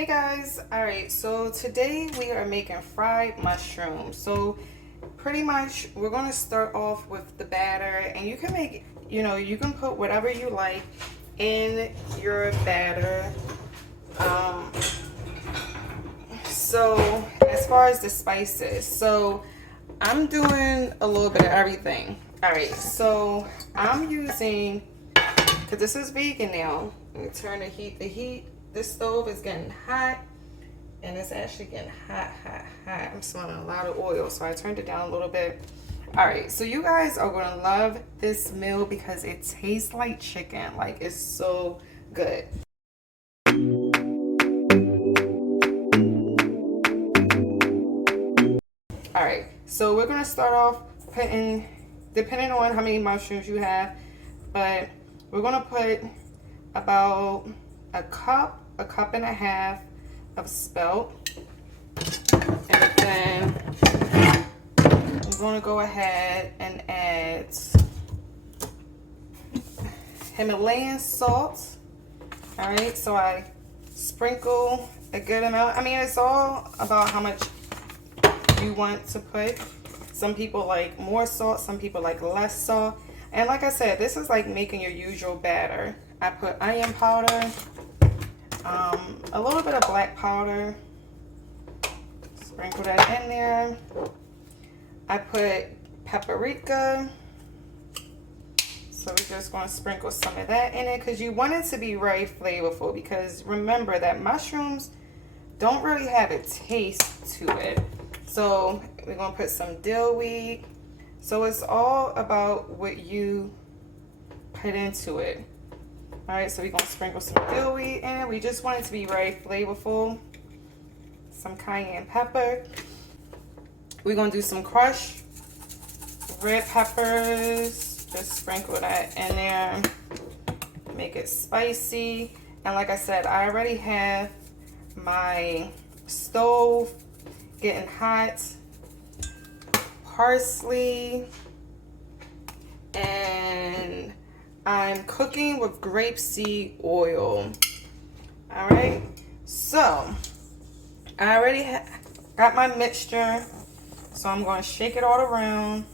Hey guys, all right, so today we are making fried mushrooms. So pretty much we're going to start off with the batter, and you can make, you can put whatever you like in your batter. So as far as the spices, so I'm doing a little bit of everything. All right, so I'm using, because this is vegan now, let me turn the heat. This stove is getting hot, and it's actually getting hot. I'm smelling a lot of oil, so I turned it down a little bit. All right, so you guys are gonna love this meal because it tastes like chicken. Like, it's so good. All right, so we're gonna start off putting, depending on how many mushrooms you have, but we're gonna put about a cup and a half of spelt, and then I'm going to go ahead and add Himalayan salt. All right, so I sprinkle a good amount. I mean, it's all about how much you want to put. Some people like more salt, some people like less salt, and like I said, this is like making your usual batter. I put onion powder, a little bit of black powder, sprinkle that in there. I put paprika, so we're just going to sprinkle some of that in it because you want it to be very flavorful, because remember that mushrooms don't really have a taste to it. So we're going to put some dill weed. So it's all about what you put into it. All right, so we're going to sprinkle some dill weed in. We just want it to be very flavorful. Some cayenne pepper. We're going to do some crushed red peppers. Just sprinkle that in there. Make it spicy. And like I said, I already have my stove getting hot. Parsley. And I'm cooking with grapeseed oil. All right, so I already got my mixture, so I'm going to shake it all around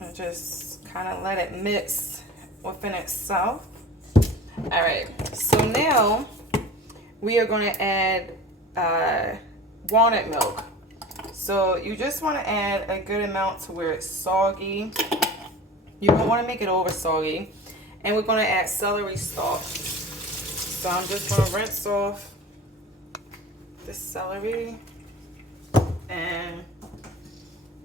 and just kind of let it mix within itself. All right, so now we are going to add walnut milk. So you just want to add a good amount to where it's soggy. You don't want to make it over soggy. And we're going to add celery stalk. So I'm just going to rinse off the celery. And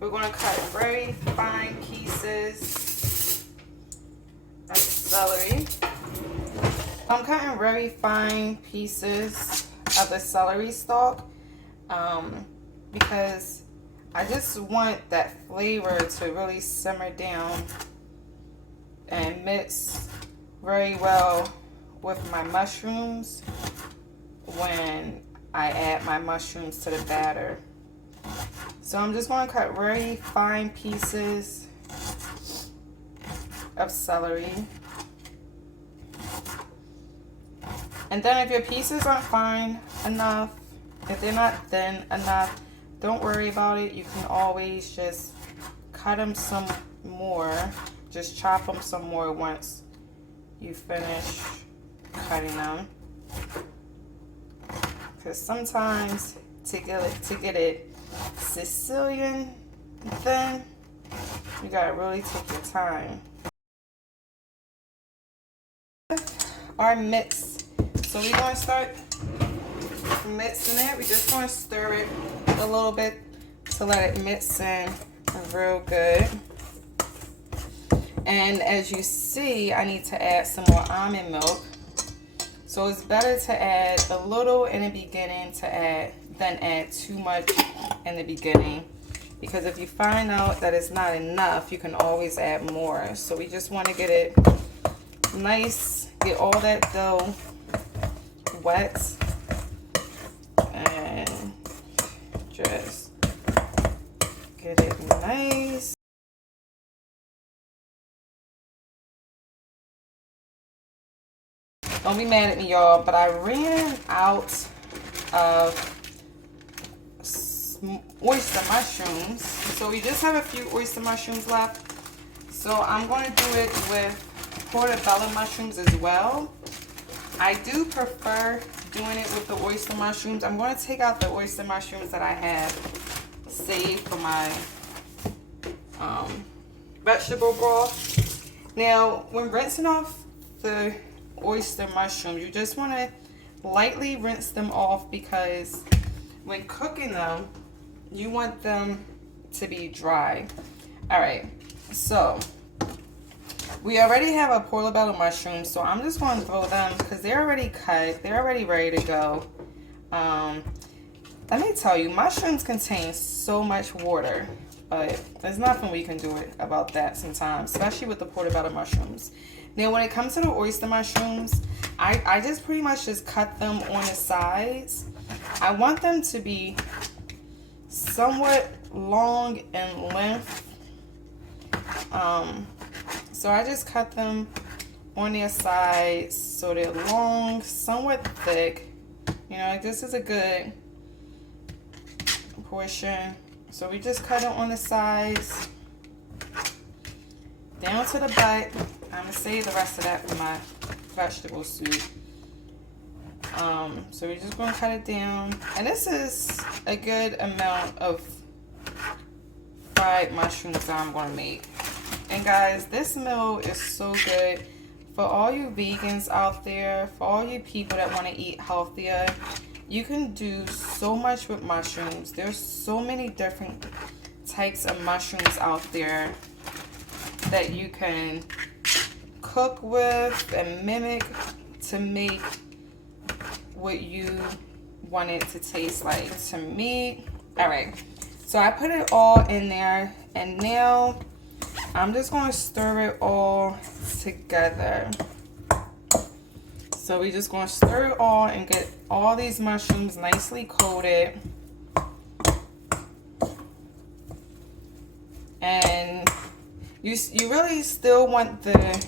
we're going to cut very fine pieces of celery. I'm cutting very fine pieces of the celery stalk because I just want that flavor to really simmer down and mix very well with my mushrooms when I add my mushrooms to the batter. So I'm just going to cut very fine pieces of celery. And then if your pieces aren't fine enough, if they're not thin enough, don't worry about it. You can always just cut them some more. Just chop them some more once you finish cutting them. Because sometimes to get it Sicilian thin, you gotta really take your time. Our mix. So we're gonna start mixing it. We're just gonna stir it a little bit to let it mix in real good. And as you see, I need to add some more almond milk. So it's better to add a little in the beginning than add too much in the beginning. Because if you find out that it's not enough, you can always add more. So we just want to get it nice, get all that dough wet, and just get it nice. Don't be mad at me, y'all, but I ran out of oyster mushrooms. So we just have a few oyster mushrooms left. So I'm going to do it with portobello mushrooms as well. I do prefer doing it with the oyster mushrooms. I'm going to take out the oyster mushrooms that I have saved for my vegetable broth. Now, when rinsing off the oyster mushrooms, you just want to lightly rinse them off, because when cooking them, you want them to be dry. All right, so we already have a portobello mushroom, so I'm just going to throw them because they're already cut. They're already ready to go. Let me tell you, mushrooms contain so much water, but there's nothing we can do about that sometimes, especially with the portobello mushrooms. Now, when it comes to the oyster mushrooms, I just pretty much just cut them on the sides. I want them to be somewhat long in length. So I just cut them on their sides so they're long, somewhat thick. You know, this is a good portion. So we just cut it on the sides, down to the butt. I'm gonna save the rest of that for my vegetable soup. So we're just gonna cut it down, and this is a good amount of fried mushrooms that I'm gonna make. And guys, this meal is so good for all you vegans out there, for all you people that want to eat healthier. You can do so much with mushrooms. There's so many different types of mushrooms out there that you can cook with and mimic to make what you want it to taste like. To me, all right, so I put it all in there, and now I'm just going to stir it all together. So we're just going to stir it all and get all these mushrooms nicely coated. And you really still want the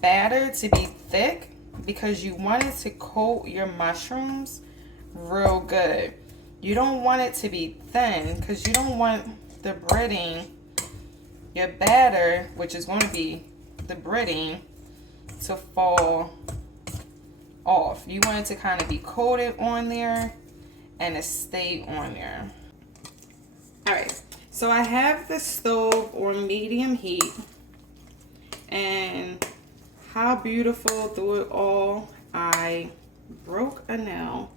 batter to be thick, because you want it to coat your mushrooms real good. You don't want it to be thin, because you don't want the breading, your batter, which is going to be the breading, to fall off. You want it to kind of be coated on there and to stay on there. All right, so I have the stove on medium heat, and how beautiful through it all, I broke a nail.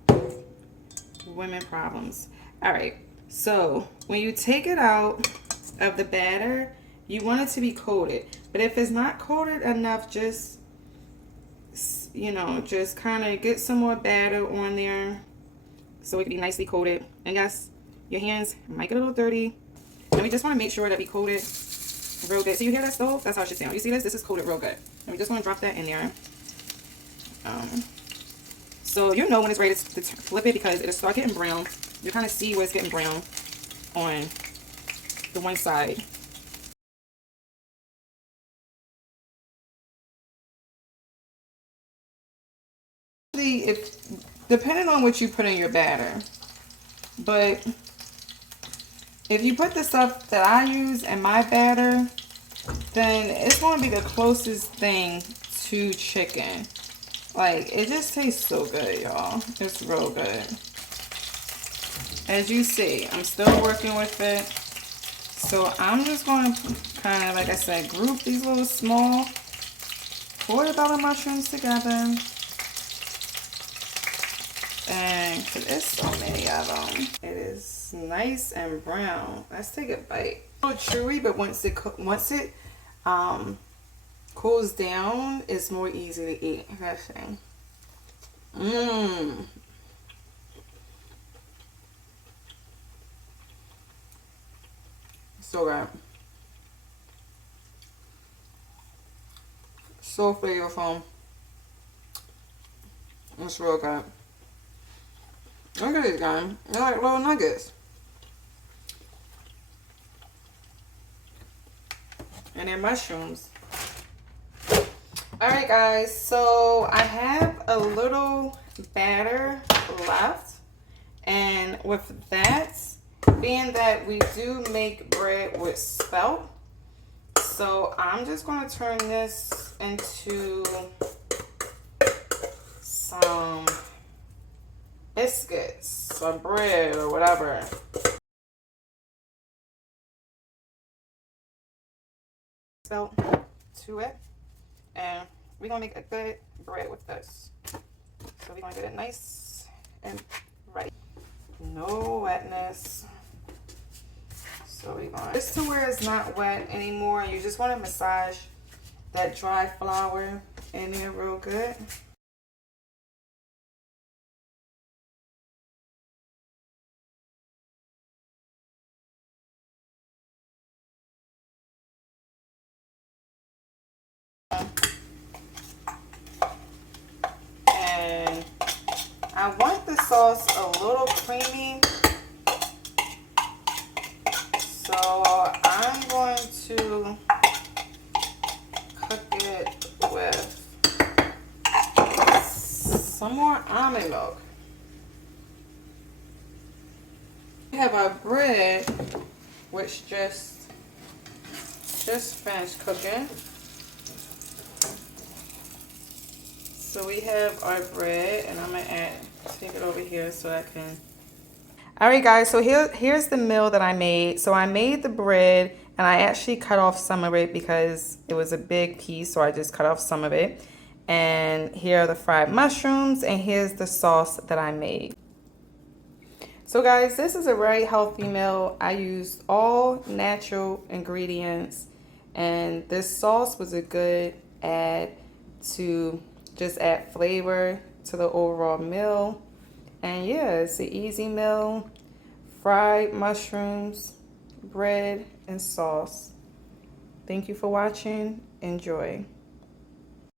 Women problems. All right, so when you take it out of the batter, you want it to be coated. But if it's not coated enough, just, you know, just kind of get some more batter on there so it can be nicely coated. And yes, your hands might get a little dirty, and we just want to make sure that we coat it real good. So you hear that stove? That's how it should sound. You see this? This is coated real good. And we just want to drop that in there. So you know when it's ready to flip it, because it'll start getting brown. You kind of see where it's getting brown on the one side. If depending on what you put in your batter, but if you put the stuff that I use in my batter, then it's going to be the closest thing to chicken. Like, it just tastes so good, y'all. It's real good. As you see, I'm still working with it. So I'm just going to kind of, like I said, group these little small portobello mushrooms together. And there's so many of them. It is nice and brown. Let's take a bite. A little chewy, but once it cools down, it's more easy to eat. That thing. So good. So flavorful. It's real good. Look at these guys. They're like little nuggets. And they're mushrooms. All right, guys, so I have a little batter left, and with that, being that we do make bread with spelt, so I'm just going to turn this into some biscuits or bread or whatever. Spelt to it, and we're going to make a good bread with this. So we're going to get it nice and right. No wetness. So we're going just to where it's not wet anymore. You just want to massage that dry flour in there real good. And I want the sauce a little creamy. So I'm going to cook it with some more almond milk. We have our bread, which just finished cooking. So we have our bread, and I'm gonna take it over here so I can. All right, guys, so here's the meal that I made. So I made the bread, and I actually cut off some of it because it was a big piece, so I just cut off some of it. And here are the fried mushrooms, and here's the sauce that I made. So guys, this is a very healthy meal. I used all natural ingredients, and this sauce was a good add to just add flavor to the overall meal. And yeah, it's an easy meal. Fried mushrooms, bread, and sauce. Thank you for watching. Enjoy.